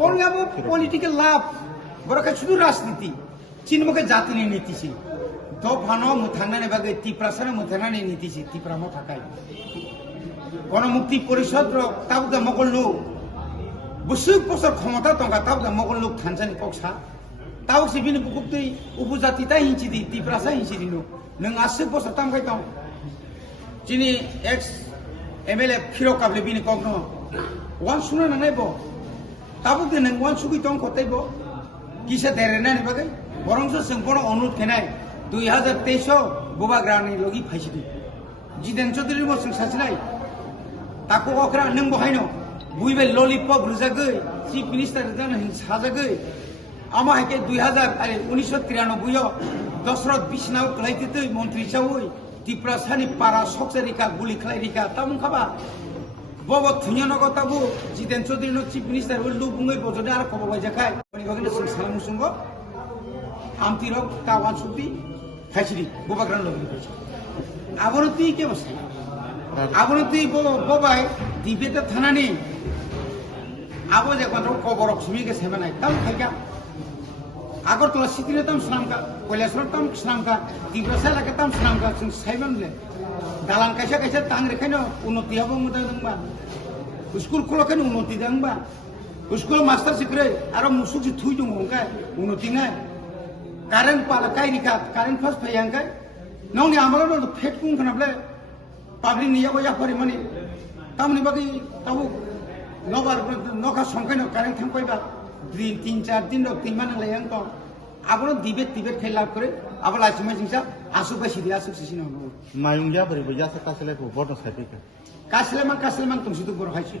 বললাম পলিটিক্যাল লাভ বড় শুধু রাজনীতি চিনমুখে জাতিনি নীতিছি দফানো মুথাंनानै বাগে ত্রিপুরাসারে মুথাंनानै নীতিছি ত্রিপুরামো থাকাই গণমুক্তি পরিষদ তাবদা মগল লোক বসুক বছর ক্ষমতা দंगा তাবদা মগল লোক থানসানি কক্সা তাও সিবিনি বুকুতै উপজাতি তা হিंची দি ত্রিপুরাসা हिंची दिनो नों आसुक बছর तामगाय दं जिनि एक्स एमएलए फिरो काबले बिनि कगनो वान सुना नानै बो ताबो दे नों वान सुगि दं खतै बो किसे देरेनानि बागै बरंसो जोंखौनो अनुरोध खेनाय 2023 बोबाग्रानि लगी फाइसिदि जिदेन चौधुरी मोसं सासिनाय ताको अखरा नों बहायनो बुइबे लॉलीपॉप रुजागै चीफ मिनिस्टर जानो साजागै आमा हाके 1993 दशरथ बिसनाव क्लाइतितै मंत्री सावै त्रिपुरा सानि पारा सकसारिका गुली खलाइरिका तामुं खाबा बब थुन्यानगो ताबु जिदेन चौधुरी नो चीफ मिनिस्टर लु बुङै बजने आरो खबबाय जाखाय नि बागै जों सालामुसुंगो आमतिरक तावान सुति फाइसिदि बोबाग्रान लगी आबरती के बस आबरती बोबाय दिबेता थानानि आबो जे कन्ट्रल खबरक सुमिगे सेमानाय ताम खायगा आगरतला सिटिनो ताम स्नामका कैलासर ताम स्नामका दिब्रासा लाके ताम स्नामका जों साइमनले दालां कायसा कायसा तांग्रेखायनो उन्नतियाबो मोजां दंबा स्कुल खुलखायनो उन्नति दंबा स्कुल मास्टार सिक्रे आरो मुसुक थुइ दङ ओंखाय उन्नति नाय कारेन्ट पाला कायरिका कारेन्ट फास फैयांखाय नौनि आमारो फेट कुं खनाब्ले पाब्लिक नियाबो याफारि माने तामनि बागै ताबो नबार नखा संखायनो कारेन्ट थांफायबा 3-4 दिन तीन मान लायं तो आबनो दिबेट खेला करे आबो लासिमा जिंसा आसु बासिदि आसु सिसिनो मायुंजा बोरै बजा कासले को बड साइपिका कासलेमान तुमसिदु बर हायसि